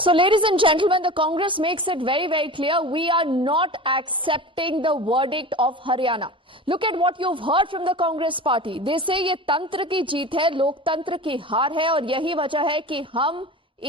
So, ladies and gentlemen, the Congress makes it very, very clear we are not accepting the verdict of Haryana. Look at what you've heard from the Congress party. They say ये तंत्र की जीत है, लोकतंत्र की हार है और यही वजह है कि हम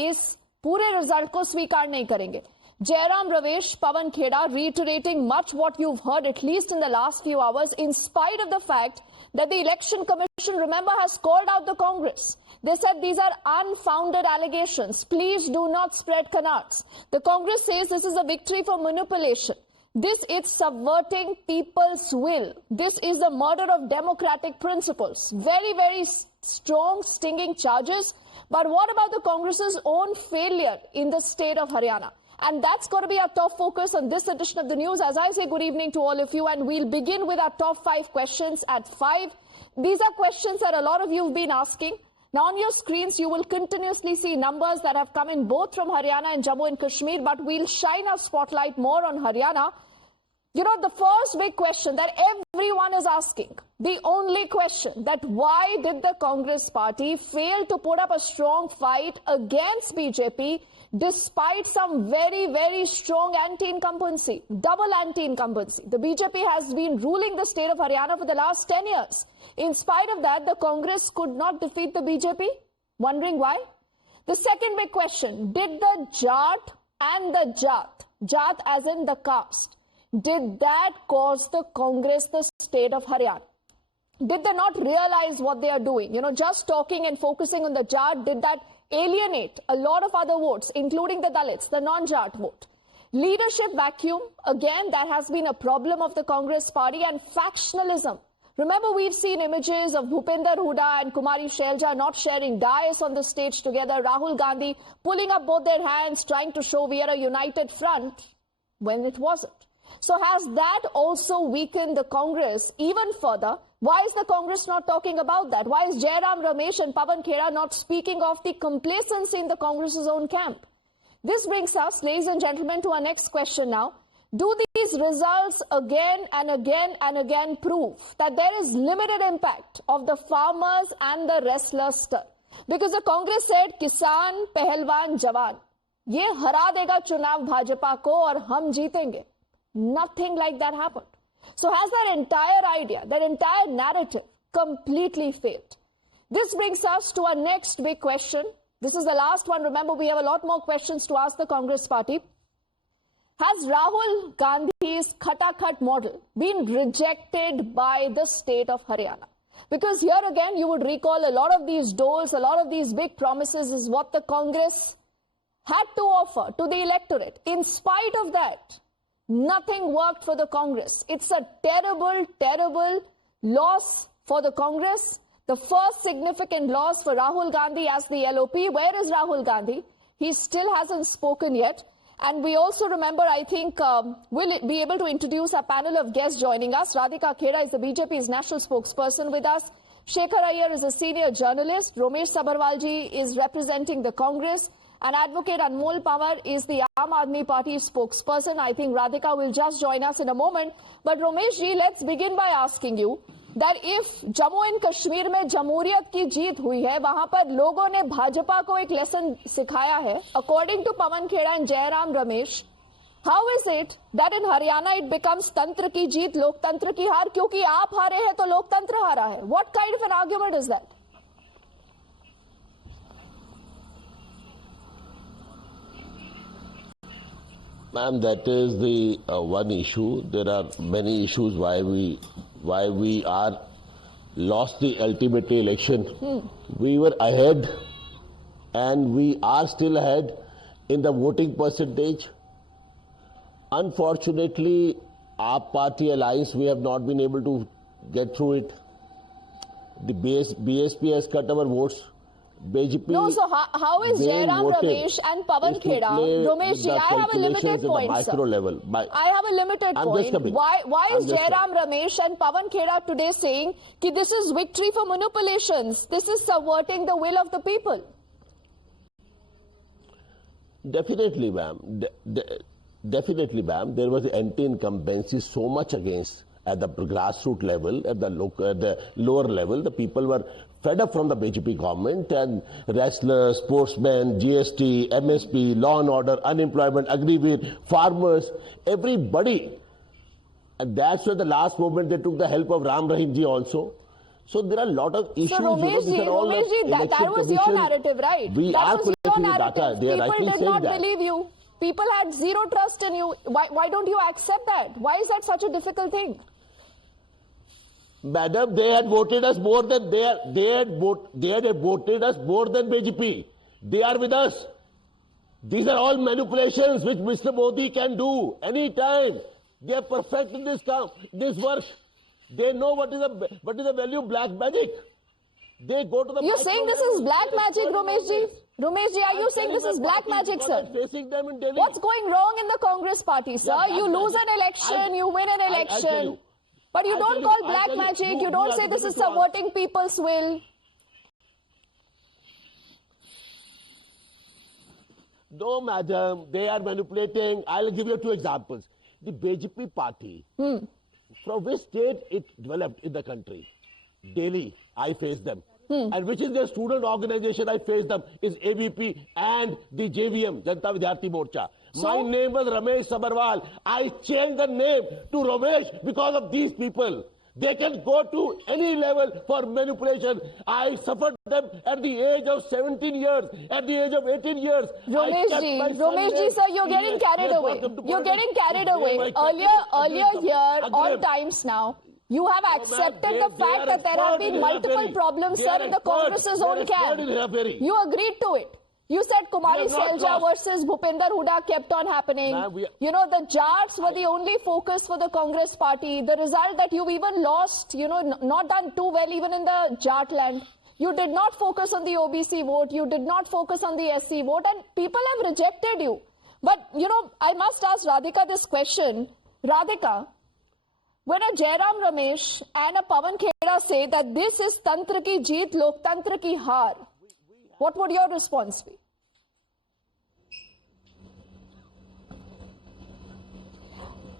इस पूरे रिजल्ट को स्वीकार नहीं करेंगे. Jairam Ramesh, Pawan Kheda reiterating much what you've heard at least in the last few hours, in spite of the fact that the Election Commission, remember, has called out the Congress. They said these are unfounded allegations. Please do not spread canards. The Congress says this is a victory for manipulation. This is subverting people's will. This is the murder of democratic principles. Very, very strong, stinging charges. But what about the Congress's own failure in the state of Haryana? And that's going to be our top focus on this edition of the news. As I say, good evening to all of you, and we'll begin with our top 5 questions at 5. These are questions that a lot of you have been asking. Now, on your screens, you will continuously see numbers that have come in both from Haryana and Jammu and Kashmir, but we'll shine our spotlight more on Haryana. You know, the first big question that everyone is asking, the only question, that why did the Congress party fail to put up a strong fight against BJP despite some very, very strong anti-incumbency, double anti-incumbency? The BJP has been ruling the state of Haryana for the last 10 years. In spite of that, the Congress could not defeat the BJP. Wondering why? The second big question, did the Jat and the Jat as in the caste, did that cause the Congress the state of Haryana? Did they not realize what they are doing? You know, just talking and focusing on the Jat, did that alienate a lot of other votes, including the Dalits, the non-Jat vote? Leadership vacuum, again, that has been a problem of the Congress party, and factionalism. Remember, we've seen images of Bhupinder Hooda and Kumari Shelja not sharing dais on the stage together, Rahul Gandhi pulling up both their hands, trying to show we are a united front, when it wasn't. So has that also weakened the Congress even further? Why is the Congress not talking about that? Why is Jairam Ramesh and Pawan Kheda not speaking of the complacency in the Congress's own camp? This brings us, ladies and gentlemen, to our next question now. Do these results again and again and again prove that there is limited impact of the farmers and the restless stir? Because the Congress said, Kisan, Pehelwan, Jawan. ये हरा देगा चुनाव भाजपा को और हम जीतेंगे. Nothing like that happened. So has that entire idea, that entire narrative completely failed? This brings us to our next big question. This is the last one. Remember, we have a lot more questions to ask the Congress party. Has Rahul Gandhi's Khatakhat model been rejected by the state of Haryana? Because here again, you would recall a lot of these doles, a lot of these big promises is what the Congress had to offer to the electorate. In spite of that, nothing worked for the Congress. It's a terrible, terrible loss for the Congress. The first significant loss for Rahul Gandhi as the LOP. Where is Rahul Gandhi? He still hasn't spoken yet. And we also remember, I think, we'll be able to introduce a panel of guests joining us. Radhika Kheda is the BJP's national spokesperson with us. Shekhar Iyer is a senior journalist. Romesh Sabharwal ji is representing the Congress. And Advocate Anmol Pawar is the Aam Aadmi Party spokesperson. I think Radhika will just join us in a moment. But Romesh ji, let's begin by asking you that if Jammu and Kashmir में जमहूरियत की जीत हुई है, वहां पर लोगों ने भाजपा को एक लेसन सिखाया है. According to Pawan Kheda and Jairam Ramesh, how is it that in Haryana it becomes तंत्र की जीत, लोकतंत्र की हार? क्योंकि आप हारे हैं तो लोकतंत्र हारा है. What kind of an argument is that? Ma'am, that is the one issue. There are many issues why we are lost the ultimate election. We were ahead and we are still ahead in the voting percentage. Unfortunately, our party alliance, we have not been able to get through it. The BSP has cut our votes. BJP. No, so how is Jairam Ramesh and Pawan Kheda? Romesh ji, I have a limited point, sir. Level. I have a limited point. Why is Jairam Ramesh and Pawan Kheda today saying that this is victory for manipulations? This is subverting the will of the people? Definitely, ma'am. Definitely, ma'am. There was anti-incumbency so much against at the grassroots level, at the lower level. The people were fed up from the BJP government, and wrestlers, sportsmen, GST, MSP, law and order, unemployment, agriweed, farmers, everybody. And that's where the last moment they took the help of Ram Rahim ji also. So there are a lot of issues. So Romesh ji, that was your narrative, right? We that are was your collecting the data. They are People rightly did saying not that. believe you. People had zero trust in you. Why don't you accept that? Why is that such a difficult thing? Madam, they had voted us more than they had voted us more than BJP. They are with us. These are all manipulations which Mr. Modi can do anytime. They are perfect in this work. They know what is the value of black magic. They go to the. You're saying this is black magic, Romesh ji? Romesh ji, are you saying this is black magic, sir? Facing them in Delhi. What's going wrong in the Congress party, sir? Yeah, you lose an election, you win an I'll tell election. you. But you I'll don't tell you, call I'll black tell you. magic. You You don't have say to this give is it to us. subverting people's will. No, madam, they are manipulating. I'll give you 2 examples. The BJP party, from which state it developed in the country? Delhi, I faced them. And which is their student organization, I faced them, is ABP and the JVM, Janata Vidyarthi Morcha. My name was Ramesh Sabarwal. I changed the name to Ramesh because of these people. They can go to any level for manipulation. I suffered them at the age of 17 years, at the age of 18 years. Romesh ji, sir, you're getting carried away. You're getting carried away. Earlier here, on Times Now, you have accepted the fact that there have been multiple problems, sir, in the Congress's own camp. You agreed to it. You said Kumari Selja versus Bhupinder Hooda kept on happening. You know, the Jats were the only focus for the Congress party. The result that you've even lost, you know, not done too well even in the Jat land. You did not focus on the OBC vote. You did not focus on the SC vote. And people have rejected you. But, you know, I must ask Radhika this question. Radhika, when a Jairam Ramesh and a Pawan Khera say that this is Tantra ki jeet, Loktantra ki haar, what would your response be?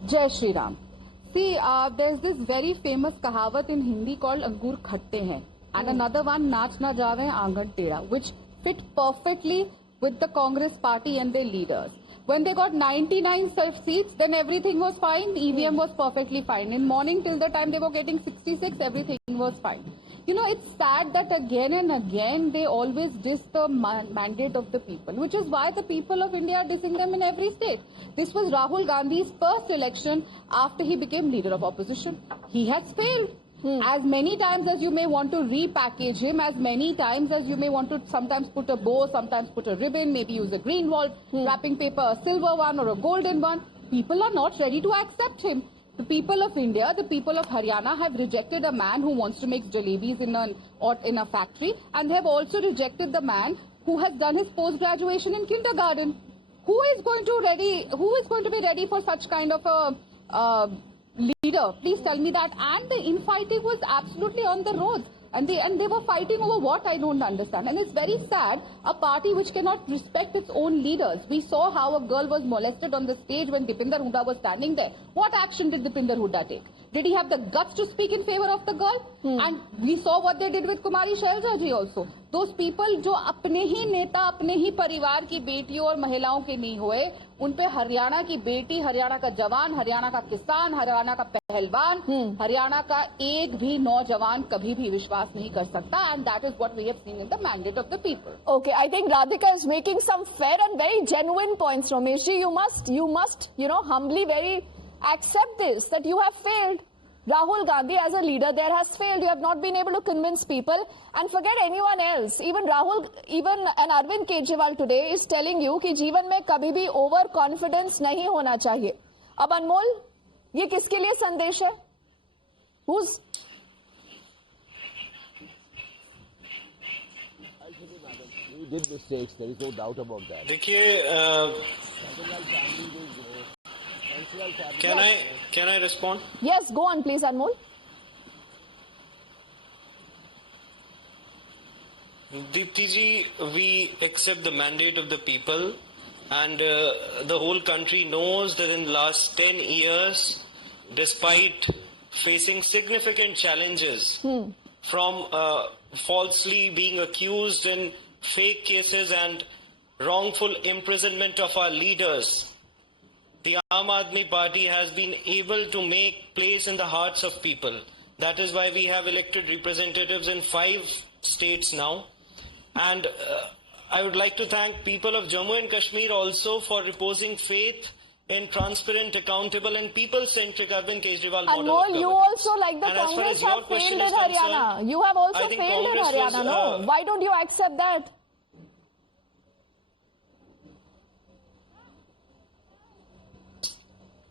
Jai Shri Ram. See, there's this very famous kahavat in Hindi called Angur Khatte Hain, and another one, Naach Na Jaave Aangan Tera, which fit perfectly with the Congress party and their leaders. When they got 99 seats, then everything was fine. EVM was perfectly fine. In morning till the time they were getting 66, everything was fine. You know, it's sad that again and again they always diss the mandate of the people, which is why the people of India are dissing them in every state. This was Rahul Gandhi's first election after he became leader of opposition. He has failed. As many times as you may want to repackage him, as many times as you may want to sometimes put a bow, sometimes put a ribbon, maybe use a green wall wrapping paper, a silver one or a golden one, people are not ready to accept him. The people of India, the people of Haryana have rejected a man who wants to make jalebis in a factory, and they have also rejected the man who has done his post-graduation in kindergarten. Who is going to be ready for such kind of a leader? Please tell me that. And the infighting was absolutely on the road. And they were fighting over what? I don't understand. And it's very sad, a party which cannot respect its own leaders. We saw how a girl was molested on the stage when Dipinder Hooda was standing there. What action did Dipinder Hooda take? Did he have the guts to speak in favor of the girl? And we saw what they did with Kumari Shailja ji also. Those people जो अपने ही नेता, अपने ही परिवार की बेटियों और महिलाओं के नहीं हुए, उन पे हरियाणा की बेटी, हरियाणा का जवान, हरियाणा का किसान, हरियाणा का पहलवान, हरियाणा का एक भी नौजवान कभी भी विश्वास नहीं कर सकता. And that is what we have seen in the mandate of the people. Okay, I think Radhika is making some fair and very genuine points, Ramesh ji. You must, humbly very accept this, that you have failed. Rahul Gandhi as a leader there has failed. You have not been able to convince people, and forget anyone else. Even an Arvind Kejriwal today is telling you कि जीवन में कभी भी over confidence नहीं होना चाहिए. अब अनमोल, ये किसके लिए संदेश है? Who's? We did mistakes. There is no doubt about that. देखिए, can I respond? Yes, go on, please, Anmol. Deepti ji, we accept the mandate of the people, and the whole country knows that in the last 10 years, despite facing significant challenges from falsely being accused in fake cases and wrongful imprisonment of our leaders, the Aam Aadmi Party has been able to make place in the hearts of people. That is why we have elected representatives in 5 states now. And I would like to thank people of Jammu and Kashmir also for reposing faith in transparent, accountable and people-centric Arvind Kejriwal model of Anmol, governance. you also, like the And as far Congress, as your have failed question in is Haryana. concerned, You have also I think failed in Congress was, Haryana, no? Why don't you accept that?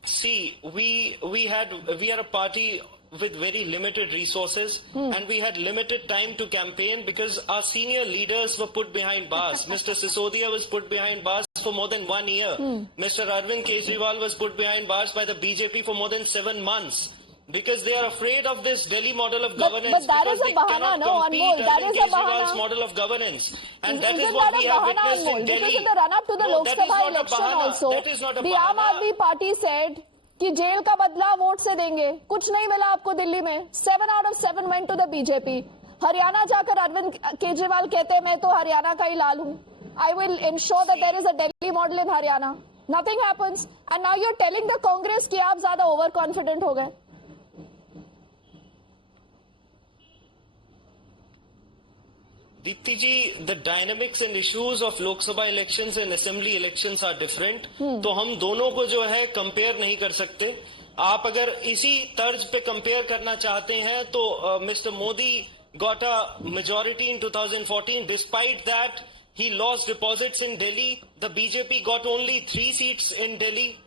See, we are a party with very limited resources and we had limited time to campaign because our senior leaders were put behind bars. Mr. Sisodia was put behind bars for more than 1 year. Mr. Arvind Kejriwal was put behind bars by the BJP for more than 7 months. Because they are afraid of this Delhi model of governance. But that because is a they bahana, cannot no, compete Anmol. That Arvind is a Kejriwal's bahana. model of governance. And that is Isn't what that we a have bahana, witnessed Anmol? in Delhi. Because in the run-up to the No, Lok that is Sabha not a election bahana. also, That is not a the Aam bahana. Aadmi Party said कि jail का बदला vote से देंगे. कुछ नहीं मिला आपको दिल्ली में. 7 out of 7 went to the BJP. Haryana जाकर अरविंद केजरीवाल कहते हैं मैं तो हरियाणा का ही लाल हूं. I will ensure that there is a Delhi model in Haryana. Nothing happens. And now you're telling the Congress कि आप ज्यादा overconfident हो गए. दीप्ति जी, the dynamics and issues of Lok Sabha elections and assembly elections are different. तो हम दोनों को जो है कंपेयर नहीं कर सकते. आप अगर इसी तर्ज पे कंपेयर करना चाहते हैं तो mister Modi got a majority in 2014. Despite that, he lost deposits in Delhi. The BJP got only 3 seats in Delhi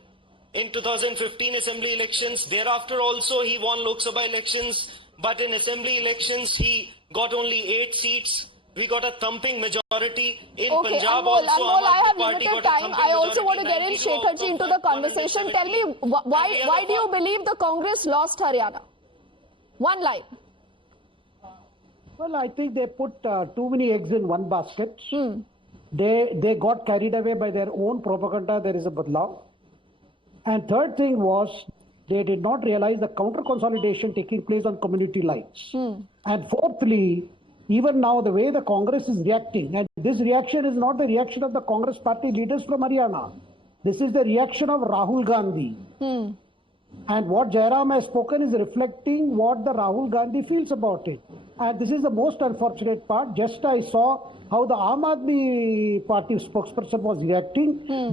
in 2015 assembly elections. Thereafter also he won Lok Sabha elections, but in assembly elections he got only 8 seats. We got a thumping majority in Okay, Punjab Anmol, also. Anmol, I have Party limited got a time. thumping I also want to majority, get in 92 Shekharji into the conversation. Tell me, 170. why do you believe the Congress lost Haryana? One line. Well, I think they put too many eggs in one basket. They got carried away by their own propaganda. There is a badlav. And third thing was they did not realize the counter consolidation taking place on community lines. And fourthly, even now the way the Congress is reacting, and this reaction is not the reaction of the Congress party leaders from Haryana. This is the reaction of Rahul Gandhi. And what Jairam has spoken is reflecting what the Rahul Gandhi feels about it. And this is the most unfortunate part. Just I saw how the Aam Aadmi Party spokesperson was reacting.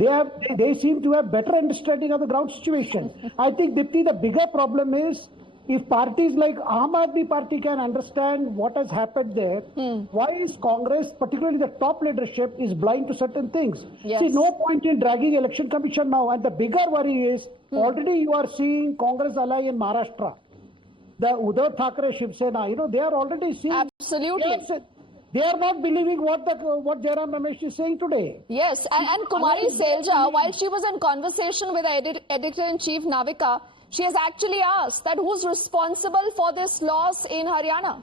They seem to have better understanding of the ground situation. I think, Dipti, the bigger problem is if parties like Aam Aadmi Party can understand what has happened there, why is Congress, particularly the top leadership, is blind to certain things? Yes. See, no point in dragging election commission now. And the bigger worry is, already you are seeing Congress ally in Maharashtra. The Uddhav Thackeray Shiv Sena, they are already seeing. Absolutely. They are not believing what Jairam Ramesh is saying today. Yes, and Kumari Selja, while she was in conversation with the editor-in-chief Navika, she has actually asked that who's responsible for this loss in Haryana.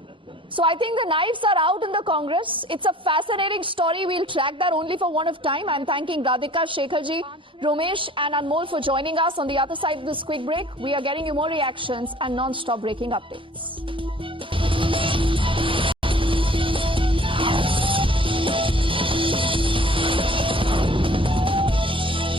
So I think the knives are out in the Congress. It's a fascinating story. We'll track that only for one of time. I'm thanking Radhika, Shekharji, Romesh and Anmol for joining us. On the other side of this quick break, we are getting you more reactions and non-stop breaking updates.